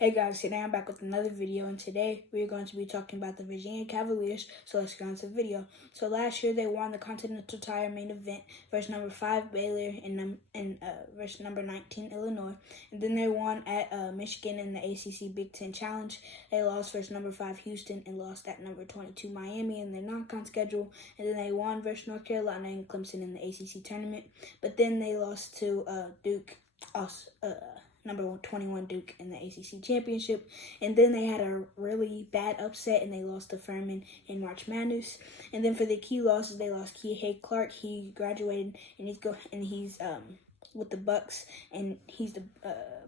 Hey guys, today I'm back with another video, and today we're going to be talking about the Virginia Cavaliers, so let's get on to the video. So last year they won the Continental Tire main event versus number 5 Baylor and versus number 19 Illinois, and then they won at Michigan in the ACC Big Ten Challenge. They lost versus number 5 Houston and lost at number 22 Miami in their non-con schedule, and then they won versus North Carolina and Clemson in the ACC tournament, but then they lost to Duke, number 21 Duke in the ACC championship, and then they had a really bad upset and they lost to Furman in March Madness. And then for the key losses, they lost Kihei Clark. He graduated and he's with the Bucks, and he's the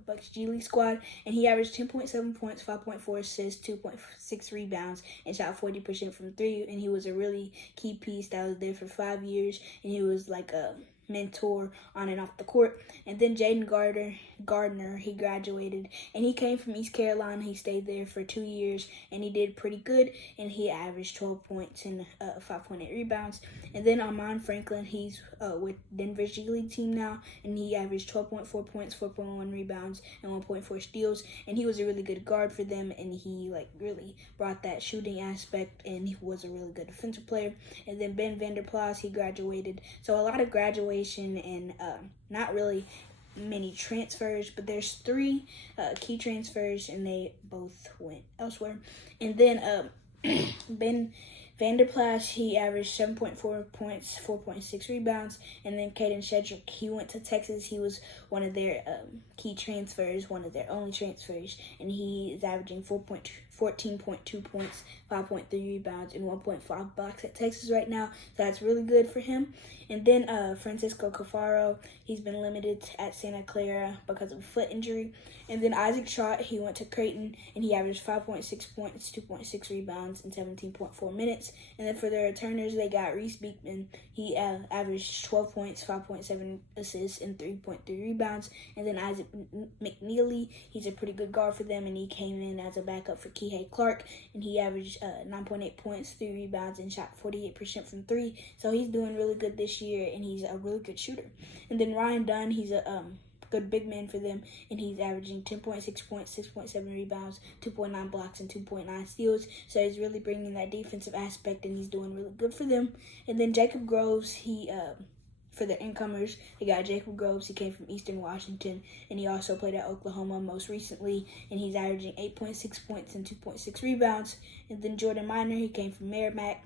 Bucks G League squad, and he averaged 10.7 points, 5.4 assists, 2.6 rebounds, and shot 40% from three. And he was a really key piece that was there for 5 years, and he was like a mentor on and off the court. And then Jaden Gardner, he graduated, and he came from East Carolina. He stayed there for 2 years, and he did pretty good, and he averaged 12 points and 5.8 rebounds. And then Armand Franklin, he's with Denver's G League team now, and he averaged 12.4 points, 4.1 rebounds, and 1.4 steals, and he was a really good guard for them, and he really brought that shooting aspect, and he was a really good defensive player. And then Ben Vanderplas, he graduated. So a lot of graduation and not really many transfers, but there's 3 key transfers, and they both went elsewhere. And then Ben Vanderplas, he averaged 7.4 points, 4.6 rebounds, and then Caden Shedrick, he went to Texas. He was one of their key transfers, one of their only transfers, and he is averaging 14.2 points, 5.3 rebounds, and 1.5 blocks at Texas right now, so that's really good for him. And then Francisco Cafaro, he's been limited at Santa Clara because of a foot injury. And then Isaac Trott, he went to Creighton, and he averaged 5.6 points, 2.6 rebounds, and 17.4 minutes. And then for the returners, they got Reese Beekman. He averaged 12 points, 5.7 assists, and 3.3 rebounds. And then Isaac McNeely, he's a pretty good guard for them, and he came in as a backup for Kihei Clark, and he averaged 9.8 points, 3 rebounds, and shot 48% from 3. So he's doing really good this year, and he's a really good shooter. And then Ryan Dunn, he's a good big man for them, and he's averaging 10.6 points, 6.7 rebounds, 2.9 blocks, and 2.9 steals. So he's really bringing that defensive aspect, and he's doing really good for them. And then Jacob Groves, he for the incomers, they got Jacob Groves. He came from Eastern Washington, and he also played at Oklahoma most recently, and he's averaging 8.6 points and 2.6 rebounds. And then Jordan Minor, he came from Merrimack.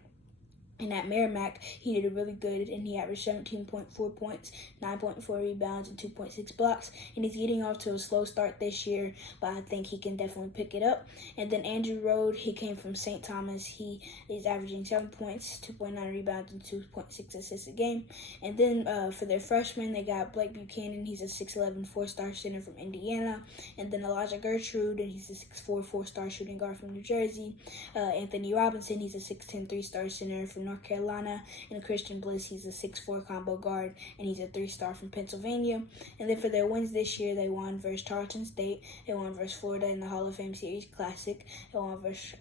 And at Merrimack, he did really good, and he averaged 17.4 points, 9.4 rebounds, and 2.6 blocks. And he's getting off to a slow start this year, but I think he can definitely pick it up. And then Andrew Rode, he came from St. Thomas. He is averaging 7 points, 2.9 rebounds, and 2.6 assists a game. And then for their freshmen, they got Blake Buchanan. He's a 6'11", 4-star center from Indiana. And then Elijah Gertrude, and he's a 6'4", 4-star shooting guard from New Jersey. Anthony Robinson, he's a 6'10", 3-star center from North Carolina, and Christian Bliss, he's a 6'4" combo guard, and he's a 3-star from Pennsylvania. And then for their wins this year, they won versus Tarleton State, they won versus Florida in the Hall of Fame Series Classic, they won versus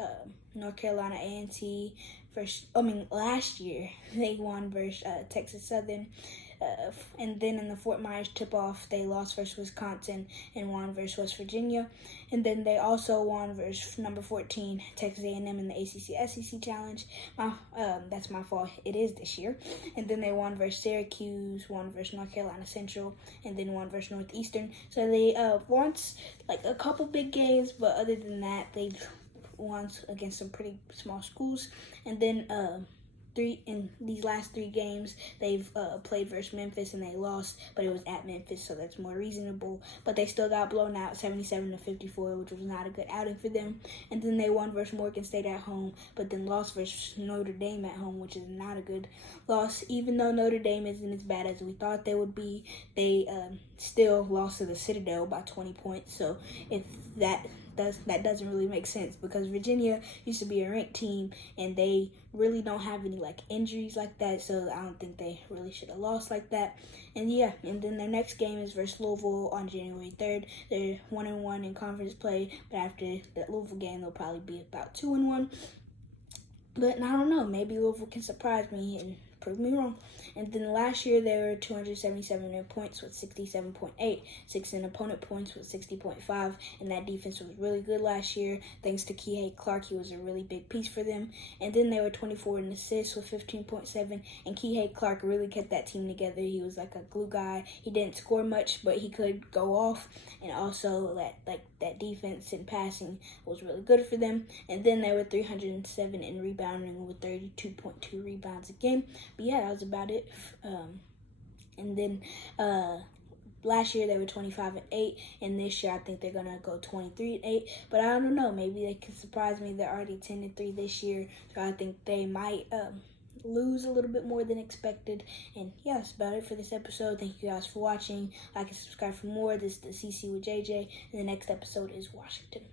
North Carolina A&T. Last year they won versus Texas Southern. And then in the Fort Myers tip-off, they lost versus Wisconsin and won versus West Virginia. And then they also won versus number 14, Texas A&M in the ACC-SEC Challenge. That's my fault. It is this year. And then they won versus Syracuse, won versus North Carolina Central, and then won versus Northeastern. So they won a couple big games, but other than that, they've won against some pretty small schools. And then in these last 3 games, they've played versus Memphis, and they lost, but it was at Memphis, so that's more reasonable. But they still got blown out 77-54, which was not a good outing for them. And then they won versus Morgan State at home, but then lost versus Notre Dame at home, which is not a good loss. Even though Notre Dame isn't as bad as we thought they would be, they still lost to the Citadel by 20 points. So if that doesn't really make sense, because Virginia used to be a ranked team, and they really don't have any injuries like that, so I don't think they really should have lost like that. And and then their next game is versus Louisville on January 3rd. They're 1-1 in conference play, but after that Louisville game, they'll probably be about 2-1. But I don't know, maybe Louisville can surprise me and prove me wrong. And then last year they were 277 in points with 67.8, 6 in opponent points with 60.5, and that defense was really good last year thanks to Kihei Clark. He was a really big piece for them. And then they were 24 in assists with 15.7, and Kihei Clark really kept that team together. He was like a glue guy. He didn't score much, but he could go off, and also that defense and passing was really good for them. And then they were 307 in rebounding with 32.2 rebounds a game. But yeah, that was about it. And then last year they were 25-8, and this year I think they're gonna go 23-8. But I don't know, maybe they could surprise me. They're already 10-3 this year, so I think they might lose a little bit more than expected. And yeah, that's about it for this episode. Thank you guys for watching. Like and subscribe for more. This is the CC with JJ, and the next episode is Washington.